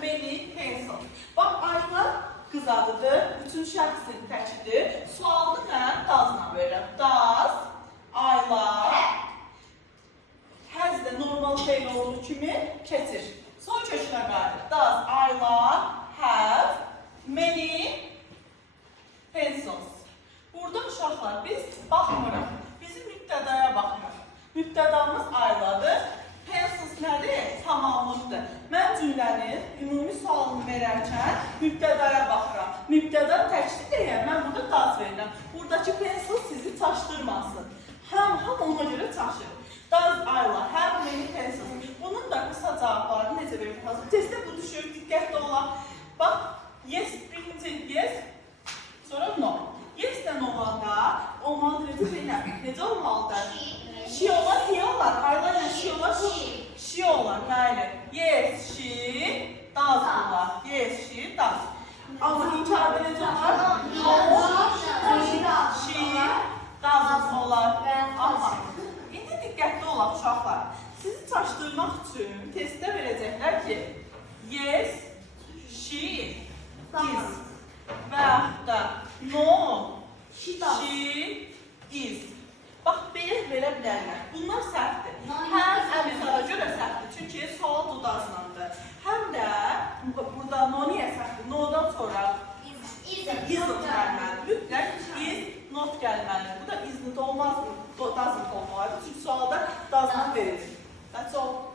many pencils. Bax, aylar qız adıdır, bütün şəxsin təkidir. Sualını mən does'la verirəm. Does, aylar, has də normal fe'l olduğu kimi keçir. Son kökünə qayıdır. Does, aylar, have many pencils. Burada uşaqlar biz baxmırıq. Bizim mübtədaya baxırıq. Mübtədamız ayladır. Pencils nədir? Tamamlıqdır. Mən cümlənin ümumi sualını verərkən mübtədaya baxıram. Mübtəda təkli deyə mən burada does verirəm. Buradakı pencil sizi çaşdırmasın. Ham ona görə çaşır. Does aylar have many pencils. Bunun da qısa cavablarını necə verirsiniz? Testdə bu düşür, diqqətli olaq. Bax, yes, birinci yes, sonra no. Yes-lə olanda olmalıdır necə olmalıdır? She olar, he olar. Aylarla she olar, she olar. Bəli. Yes, she does olar. Yes, she does. Amma inkarda necə olar? No, she doesn't olar. Aha. İndi diqqətli olaq uşaqlar. Sizi çaşdırmaq üçün testdə verəcəklər ki, yes, she is. Və yaxud da no, she is. Bax, belə verə bilərlər. Bunlar səhvdir. Həm əmizara görə səhvdir, çünki sual dudazlandır. Həm də burada no niyə səhvdir? No'dan sonra isn't gəlməlidir. Mütləq is not gəlməlidir. Bu da isn't olmaz, doesn't olmalıdır. Çünki sualda doesn't verilir. That's all.